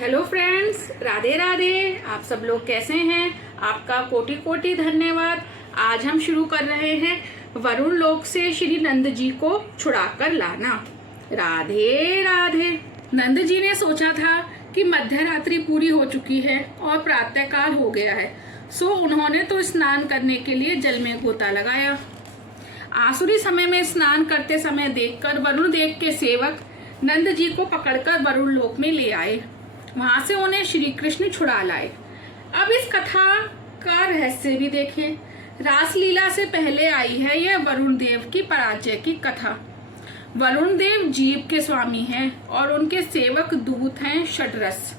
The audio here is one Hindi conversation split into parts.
Hello friends, Radhe Radhe. आप सब लोग कैसे हैं? आपका कोटि कोटि धन्यवाद। आज हम शुरू कर रहे हैं वरुण लोक से श्री नंद जी को छुड़ाकर लाना। राधे राधे। नंद जी ने सोचा था कि मध्य रात्रि पूरी हो चुकी है और प्रातःकाल हो गया है, सो उन्होंने तो स्नान करने के लिए जल में गोता लगाया। आसुरी समय में स्नान करते समय देखकर वरुण देव के सेवक नंद जी को पकड़कर वरुण लोक में ले आए। वहां से उन्हें श्री कृष्ण छुड़ा लाए। अब इस कथा का रहस्य भी देखें। रासलीला से पहले आई है यह वरुण देव की पराजय की कथा। वरुण देव जीव के स्वामी हैं और उनके सेवक दूत हैं षड्रस।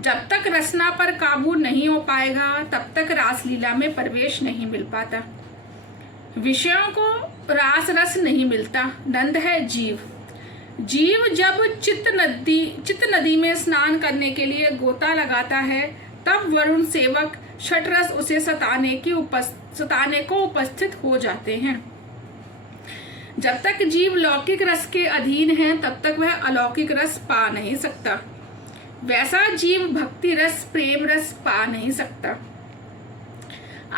जब तक रसना पर काबू नहीं हो पाएगा तब तक रासलीला में प्रवेश नहीं मिल पाता। विषयों को रास रस नहीं मिलता। नंद है जीव। जीव जब चित्त नदी में स्नान करने के लिए गोता लगाता है तब वरुण सेवक षड्रस उसे सताने को उपस्थित हो जाते हैं। जब तक जीव लौकिक रस के अधीन है तब तक वह अलौकिक रस पा नहीं सकता। वैसा जीव भक्ति रस प्रेम रस पा नहीं सकता।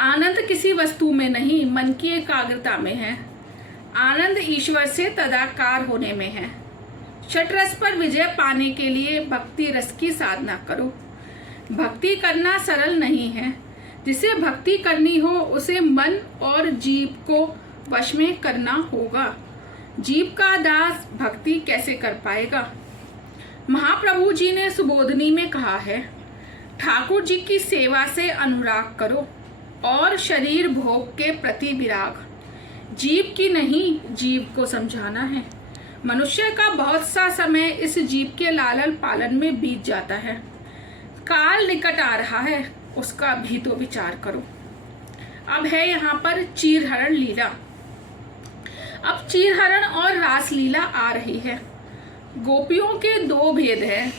आनंद किसी वस्तु में नहीं, मन की एकाग्रता में है। आनंद ईश्वर से तदाकार होने में है। षड्रस पर विजय पाने के लिए भक्ति रस की साधना करो। भक्ति करना सरल नहीं है। जिसे भक्ति करनी हो उसे मन और जीव को वश में करना होगा। जीव का दास भक्ति कैसे कर पाएगा? महाप्रभु जी ने सुबोधनी में कहा है, ठाकुर जी की सेवा से अनुराग करो और शरीर भोग के प्रति विराग। जीव की नहीं, जीव को समझाना है। मनुष्य का बहुत सा समय इस जीव के लालन पालन में बीत जाता है। काल निकट आ रहा है, उसका भी तो विचार करो। अब है यहाँ पर चीरहरण लीला। अब चीरहरण और रासलीला आ रही है। गोपियों के दो भेद हैं,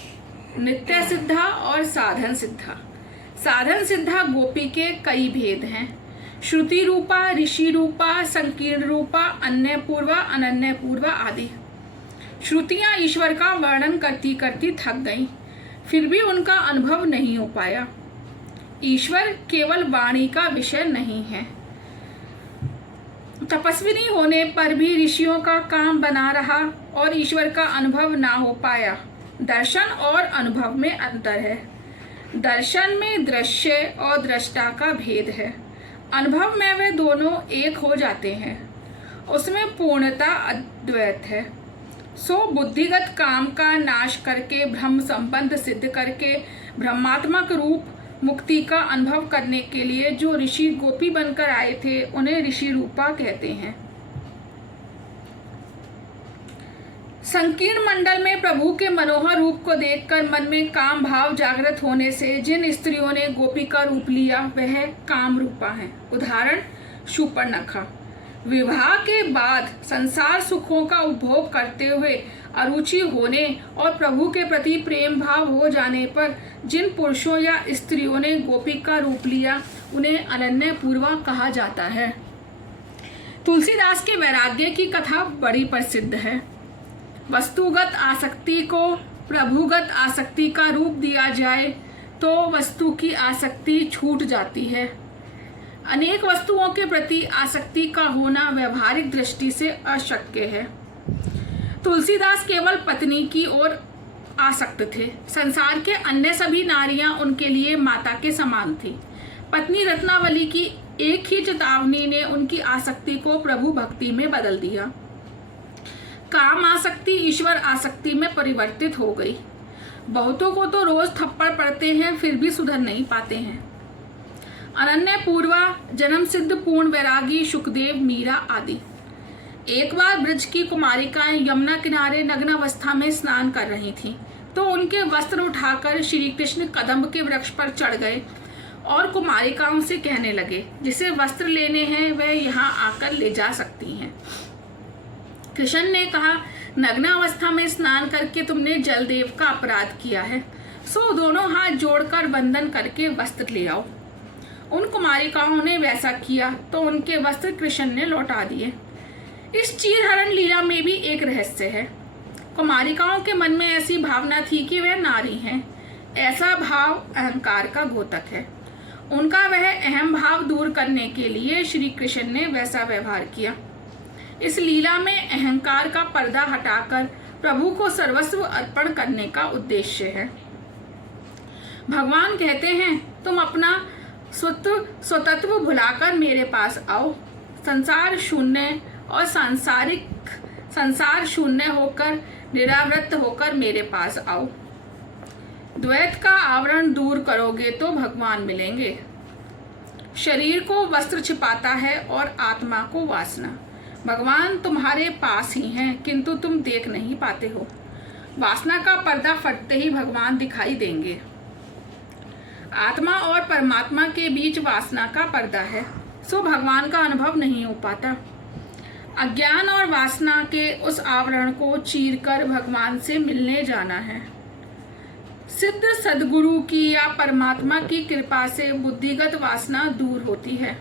नित्य सिद्धा और साधन सिद्धा। साधन सिद्धा गोपी के कई भेद हैं। श्रुति रूपा, ऋषि रूपा, संकीर्ण रूपा, अन्य पूर्वा, अनन्य पूर्वा आदि। श्रुतियां ईश्वर का वर्णन करती करती थक गईं, फिर भी उनका अनुभव नहीं हो पाया। ईश्वर केवल वाणी का विषय नहीं है। तपस्विनी होने पर भी ऋषियों का काम बना रहा और ईश्वर का अनुभव ना हो पाया। दर्शन और अनुभव में अंतर है। दर्शन में दृश्य और दृष्टा का भेद है। अनुभव में वे दोनों एक हो जाते हैं। उसमें पूर्णता अद्वैत है। सो बुद्धिगत काम का नाश करके ब्रह्म संबंध सिद्ध करके ब्रह्मात्मक रूप मुक्ति का अनुभव करने के लिए जो ऋषि गोपी बनकर आए थे उन्हें ऋषि रूपा कहते हैं। संकीर्ण मंडल में प्रभु के मनोहर रूप को देखकर मन में काम भाव जागृत होने से जिन स्त्रियों ने गोपी का रूप लिया वह काम रूपा है। उदाहरण शूर्पणखा। विवाह के बाद संसार सुखों का उपभोग करते हुए अरुचि होने और प्रभु के प्रति प्रेम भाव हो जाने पर जिन पुरुषों या स्त्रियों ने गोपी का रूप लिया उन्हें अनन्य पूर्वा कहा जाता है। तुलसीदास के वैराग्य की कथा बड़ी प्रसिद्ध है। वस्तुगत आसक्ति को प्रभुगत आसक्ति का रूप दिया जाए तो वस्तु की आसक्ति छूट जाती है। अनेक वस्तुओं के प्रति आसक्ति का होना व्यवहारिक दृष्टि से अशक्य है। तुलसीदास केवल पत्नी की ओर आसक्त थे। संसार के अन्य सभी नारियां उनके लिए माता के समान थी। पत्नी रत्नावली की एक ही चेतावनी ने उनकी आसक्ति को प्रभु भक्ति में बदल दिया। काम आसक्ति ईश्वर आसक्ति में परिवर्तित हो गई। बहुतों को तो रोज थप्पड़ पड़ते हैं फिर भी सुधर नहीं पाते हैं। अनन्य पूर्वा जन्म सिद्ध पूर्ण वैरागी सुखदेव मीरा आदि। एक बार ब्रज की कुमारिकाएं यमुना किनारे नग्न अवस्था में स्नान कर रही थीं, तो उनके वस्त्र उठाकर श्री कृष्ण कदम्ब के वृक्ष पर चढ़ गए और कुमारिकाओं से कहने लगे, जिसे वस्त्र लेने हैं वह यहाँ आकर ले जा सकती हैं। कृष्ण ने कहा, नग्न अवस्था में स्नान करके तुमने जलदेव का अपराध किया है, सो दोनों हाथ जोड़कर वंदन करके वस्त्र ले आओ। उन कुमारिकाओं ने वैसा किया तो उनके वस्त्र कृष्ण ने लौटा दिए। इस चीरहरण लीला में भी एक रहस्य है। कुमारिकाओं के मन में ऐसी भावना थी कि वह नारी हैं, ऐसा भाव अहंकार का घोतक है। उनका वह अहम भाव दूर करने के लिए श्री कृष्ण ने वैसा व्यवहार किया। इस लीला में अहंकार का पर्दा हटाकर प्रभु को सर्वस्व अर्पण करने का उद्देश्य है। भगवान कहते हैं, तुम अपना स्वतत्व भुलाकर मेरे पास आओ। संसार शून्य होकर निरावृत होकर मेरे पास आओ। द्वैत का आवरण दूर करोगे तो भगवान मिलेंगे। शरीर को वस्त्र छिपाता है और आत्मा को वासना। भगवान तुम्हारे पास ही हैं, किंतु तुम देख नहीं पाते हो। वासना का पर्दा फटते ही भगवान दिखाई देंगे। आत्मा और परमात्मा के बीच वासना का पर्दा है, सो भगवान का अनुभव नहीं हो पाता। अज्ञान और वासना के उस आवरण को चीरकर भगवान से मिलने जाना है। सिद्ध सद्गुरु की या परमात्मा की कृपा से बुद्धिगत वासना दूर होती है।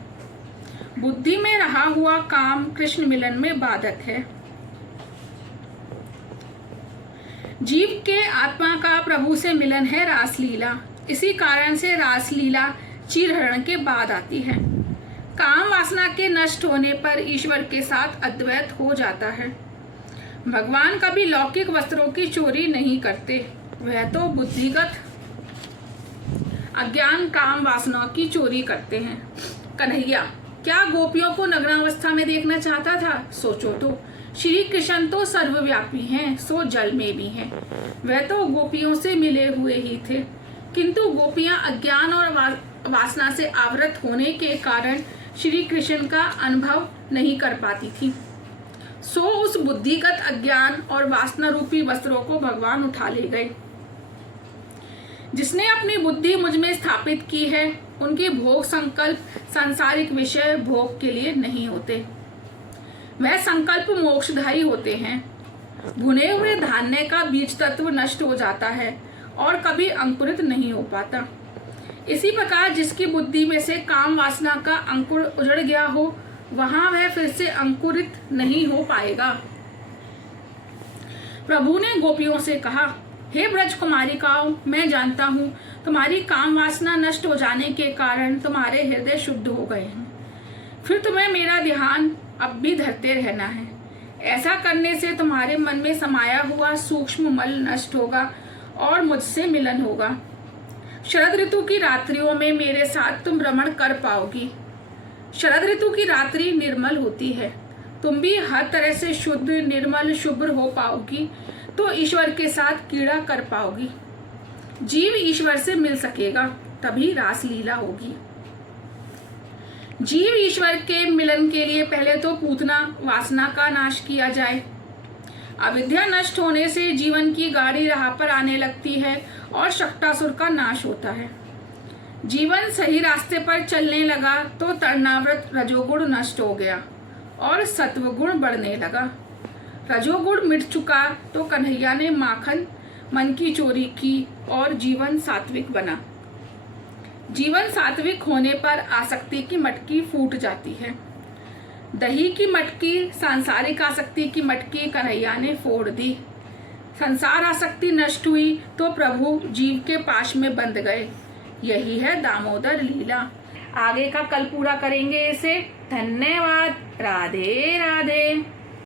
बुद्धि में रहा हुआ काम कृष्ण मिलन में बाधक है। जीव के आत्मा का प्रभु से मिलन है रासलीला। इसी कारण से रासलीला चीरहरण के बाद आती है। काम वासना के नष्ट होने पर ईश्वर के साथ अद्वैत हो जाता है। भगवान कभी लौकिक वस्त्रों की चोरी नहीं करते, वह तो बुद्धिगत अज्ञान काम वासना की चोरी करते हैं। कन्हैया क्या गोपियों को नग्नावस्था में देखना चाहता था? सोचो तो, श्री कृष्ण तो सर्वव्यापी हैं, सो जल में भी हैं। वह तो गोपियों से मिले हुए ही थे, किंतु गोपियां अज्ञान और वासना से आवृत होने के कारण श्री कृष्ण का अनुभव नहीं कर पाती थी। सो उस बुद्धिगत अज्ञान और वासना रूपी वस्त्रों को भगवान उठा ले गए। जिसने अपनी बुद्धि मुझ में स्थापित की है, उनके भोग संकल्प सांसारिक विषय भोग के लिए नहीं होते। वह संकल्प मोक्षदायी होते हैं। भुने हुए धान्य का बीज तत्व नष्ट हो जाता है और कभी अंकुरित नहीं हो पाता। इसी प्रकार जिसकी बुद्धि में से काम वासना का अंकुर उजड़ गया हो, वहां वह फिर से अंकुरित नहीं हो पाएगा। प्रभु ने गोपियों से कहा, हे ब्रज कुमारिकाओं, मैं जानता हूँ तुम्हारी काम वासना नष्ट हो जाने के कारण तुम्हारे हृदय शुद्ध हो गए हैं। फिर तुम्हें मेरा ध्यान अब भी धरते रहना है। ऐसा करने से तुम्हारे मन में समाया हुआ सूक्ष्म मल नष्ट होगा और मुझसे मिलन होगा। शरद ऋतु की रात्रियों में मेरे साथ तुम रमण कर पाओगी। शरद ऋतु की रात्रि निर्मल होती है। तुम भी हर तरह से शुद्ध, निर्मल, शुभ्र हो पाओगी तो ईश्वर के साथ क्रीड़ा कर पाओगी। जीव ईश्वर से मिल सकेगा, तभी रासलीला होगी। जीव ईश्वर के मिलन के लिए पहले तो पूतना वासना का नाश किया जाए। अविद्या नष्ट होने से जीवन की गाड़ी राह पर आने लगती है और शक्तासुर का नाश होता है। जीवन सही रास्ते पर चलने लगा तो तृणावृत रजोगुण नष्ट हो गया और सत्वगुण बढ़ने लगा। रजोगुण मिट चुका तो कन्हैया ने माखन मन की चोरी की और जीवन सात्विक बना। जीवन सात्विक होने पर आसक्ति की मटकी फूट जाती है। दही की मटकी, सांसारिक आसक्ति की मटकी कन्हैया ने फोड़ दी। संसार आसक्ति नष्ट हुई तो प्रभु जीव के पाश में बंध गए। यही है दामोदर लीला। आगे का कल पूरा करेंगे इसे। धन्यवाद। राधे राधे।